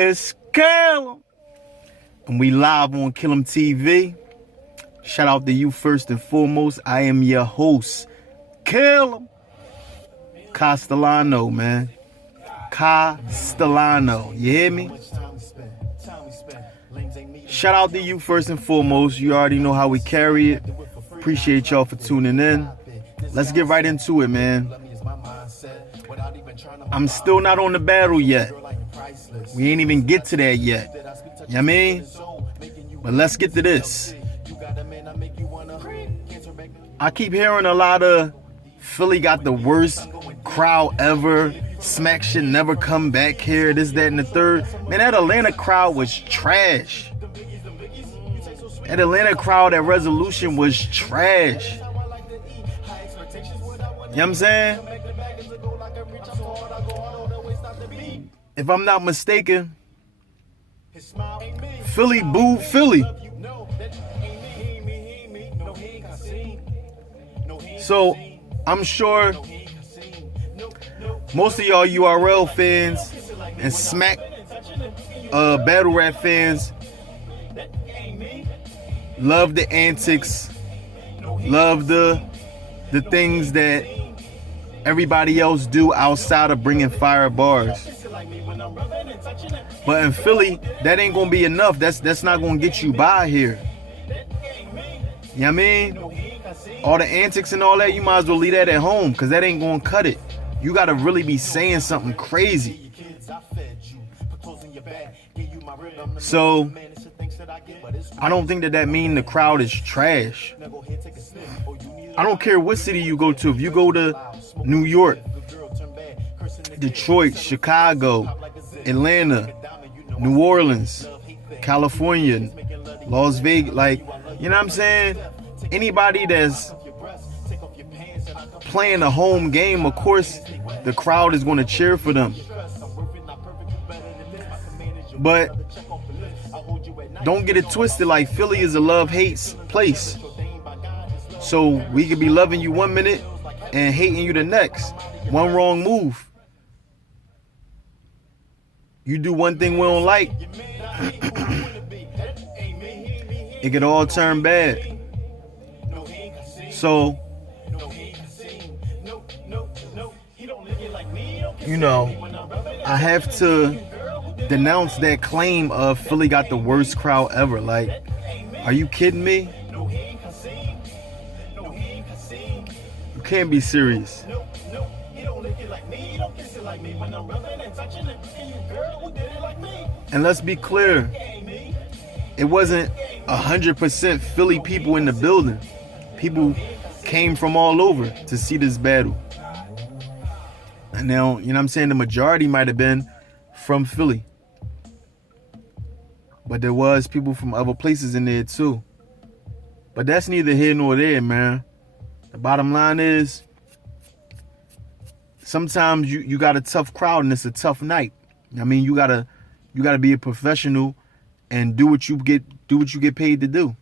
It's Kill 'em. And we live on Kill 'em TV. Shout out to you first and foremost. I am your host, Kill 'em. Castellano, man. Castellano. You hear me? Shout out to you first and foremost. You already know how we carry it. Appreciate y'all for tuning in. Let's get right into it, man. I'm still not on the battle yet. We ain't even get to that yet. You know what I mean? But let's get to this. I keep hearing a lot of Philly got the worst crowd ever. Smack should never come back here. This, that, and the third. Man, that Atlanta crowd was trash. That Atlanta crowd at Resolution was trash. You know what I'm saying? If I'm not mistaken, Philly booed Philly. So I'm sure most of y'all URL fans and Smack battle rap fans love the antics, love the things that everybody else do outside of bringing fire bars. But in Philly, that ain't gonna be enough. That's not gonna get you by here. You know what I mean? All the antics and all that, you might as well leave that at home, because that ain't gonna cut it. You gotta really be saying something crazy. So I don't think that means the crowd is trash. I don't care what city you go to. If you go to New York, Detroit, Chicago, Atlanta, New Orleans, California, Las Vegas, like, you know what I'm saying? Anybody that's playing a home game, of course, the crowd is going to cheer for them. But don't get it twisted, like Philly is a love-hate place. So we could be loving you 1 minute and hating you the next. One wrong move, you do one thing we don't like, it could all turn bad. So, you know, I have to denounce that claim of Philly got the worst crowd ever. Like, are you kidding me? You can't be serious. And let's be clear, it wasn't 100% Philly people in the building. People came from all over to see this battle. And now, you know what I'm saying, the majority might have been from Philly. But there was people from other places in there too. But that's neither here nor there, man. The bottom line is, sometimes you got a tough crowd and it's a tough night. I mean, you gotta be a professional and do what you get paid to do.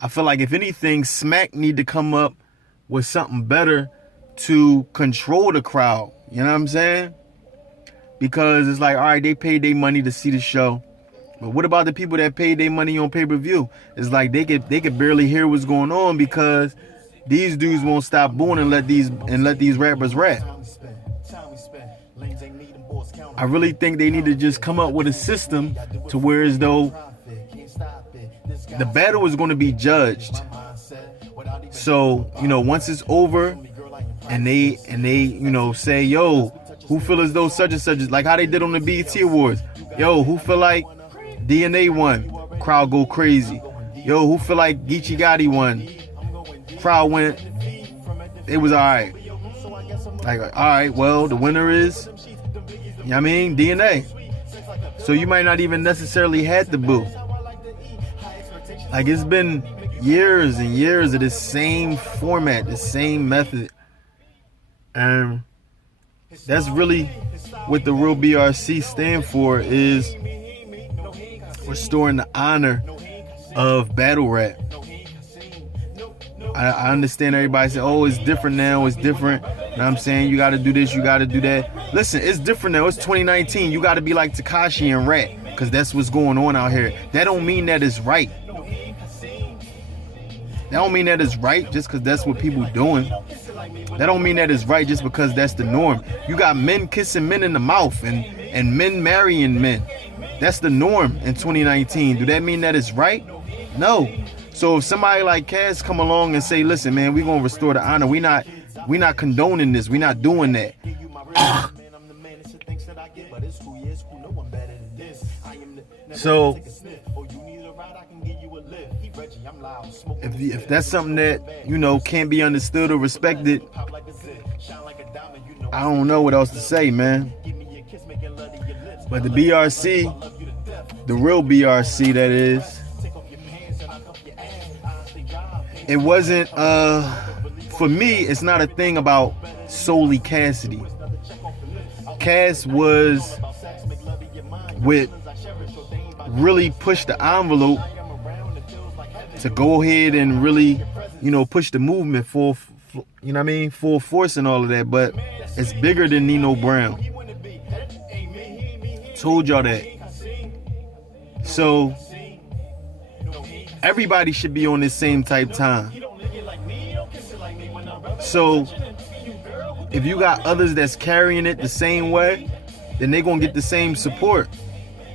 I feel like if anything, Smack need to come up with something better to control the crowd. You know what I'm saying? Because it's like, all right, they paid their money to see the show, but what about the people that paid their money on pay-per-view? It's like they could barely hear what's going on because these dudes won't stop booing and let these rappers rap. I really think they need to just come up with a system to where as though the battle is going to be judged. So, you know, once it's over and they you know, say, yo, who feel as though such and such is, like how they did on the BET Awards. Yo, who feel like DNA won? Crowd go crazy. Yo, who feel like Geechee Gotti won? Crowd went, it was all right. Like, all right, well, the winner is, you know what I mean, DNA. So you might not even necessarily had the boo. Like, it's been years and years of this same format, the same method. And that's really what the real BRC stand for, is restoring the honor of battle rap. I understand everybody say, oh, it's different now, it's different. know what I'm saying? You gotta do this, you gotta do that. Listen, it's different now. It's 2019. You gotta be like Tekashi and rap, because that's what's going on out here. That don't mean that it's right. That don't mean that it's right just because that's what people doing. That don't mean that it's right just because that's the norm. You got men kissing men in the mouth and men marrying men. That's the norm in 2019. Do that mean that it's right? No. So if somebody like Cass come along and say, listen, man, we're going to restore the honor. We not condoning this. We not doing that. So if that's something that, you know, can't be understood or respected, I don't know what else to say, man. But the BRC, the real BRC that is, it wasn't, for me, it's not a thing about solely Cassidy. Cass was with really push the envelope to go ahead and really, you know, push the movement full, you know what I mean, full force and all of that. But it's bigger than Nino Brown. Told y'all that. So everybody should be on this same type time. So if you got others that's carrying it the same way, then they gonna get the same support.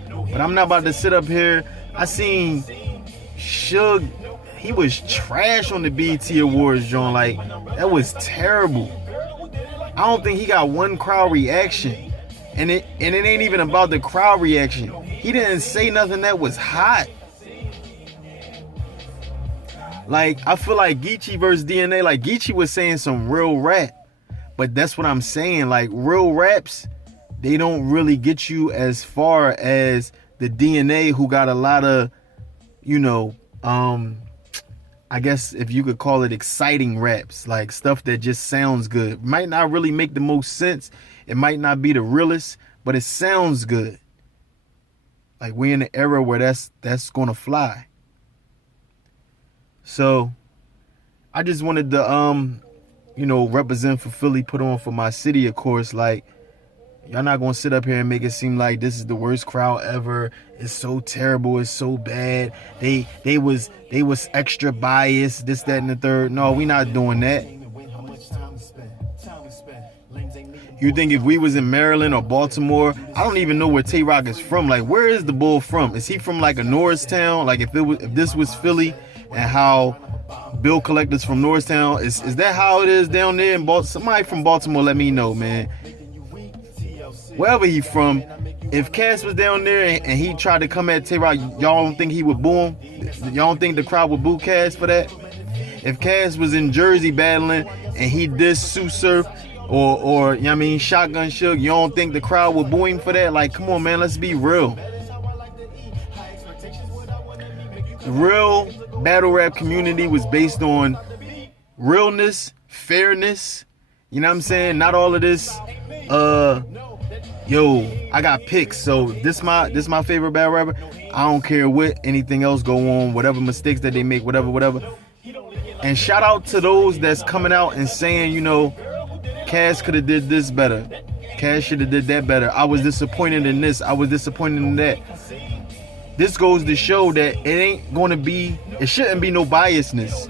But I'm not about to sit up here. I seen Suge, he was trash on the BET Awards, John. Like, that was terrible. I don't think he got one crowd reaction. And it ain't even about the crowd reaction. He didn't say nothing that was hot. Like, I feel like Geechee versus DNA, like Geechee was saying some real rap. But that's what I'm saying. Like, real raps, they don't really get you as far as the DNA, who got a lot of, you know, I guess if you could call it exciting raps, like stuff that just sounds good. Might not really make the most sense. It might not be the realest, but it sounds good. Like, we're in an era where that's gonna fly. So I just wanted to you know, represent for Philly, put on for my city, of course. Like, y'all not gonna sit up here and make it seem like this is the worst crowd ever. It's so terrible, it's so bad. They was extra biased, this, that, and the third. No, we not doing that. You think if we was in Maryland or Baltimore, I don't even know where Tay Rock is from. Like, where is the bull from? Is he from like a Norristown? Like, if this was Philly, and how bill collectors from Norristown, is that how it is down there in Baltimore? Somebody from Baltimore, let me know, man. Wherever he from, if Cass was down there and he tried to come at Tay Rock, y'all don't think he would boo him? Y'all don't think the crowd would boo Cass for that? If Cass was in Jersey battling and he dissed Sue Surf or you know what I mean, Shotgun Suge, you don't think the crowd would boo him for that? Like, come on, man, let's be real. The real battle rap community was based on realness, fairness, you know what I'm saying? Not all of this, yo, I got picks, so this my favorite battle rapper. I don't care what anything else go on, whatever mistakes that they make, whatever. And shout out to those that's coming out and saying, you know, Cass could have did this better. Cass should have did that better. I was disappointed in this. I was disappointed in that. This goes to show that it shouldn't be no biasness.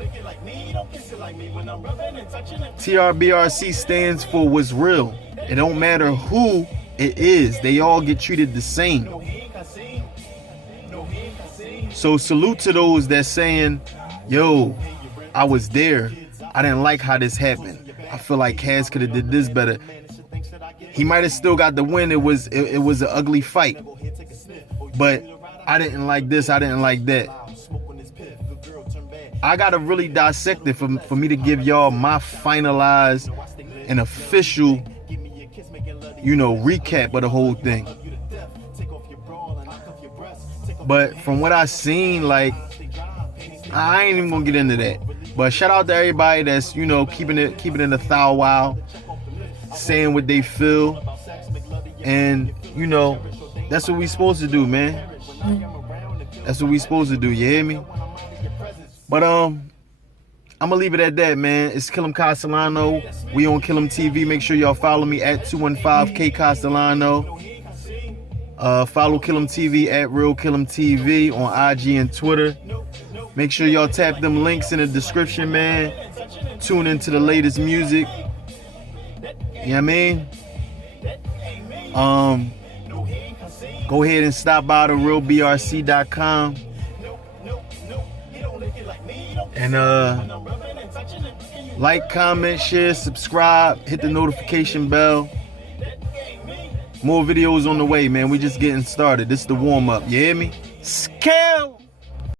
TRBRC stands for what's real. It don't matter who it is. They all get treated the same. So salute to those that's saying, yo, I was there. I didn't like how this happened. I feel like Cass could have did this better. He might have still got the win. It was an ugly fight. But I didn't like this. I didn't like that. I gotta really dissect it for me to give y'all my finalized and official, you know, recap of the whole thing. But from what I seen, like, I ain't even gonna get into that. But shout out to everybody that's, you know, keeping it in the thou wow, saying what they feel, and you know, that's what we supposed to do, man. That's what we supposed to do. You hear me? But I'm gonna leave it at that, man. It's Kill 'em Castellano. We on Kill 'em TV. Make sure y'all follow me at 215K Castellano. Follow Kill 'em TV at Real Kill 'em TV on IG and Twitter. Make sure y'all tap them links in the description, man. Tune into the latest music. You know what I mean? Go ahead and stop by to realbrc.com. And like, comment, share, subscribe, hit the notification bell. More videos on the way, man. We just getting started. This is the warm-up. You hear me? Scale!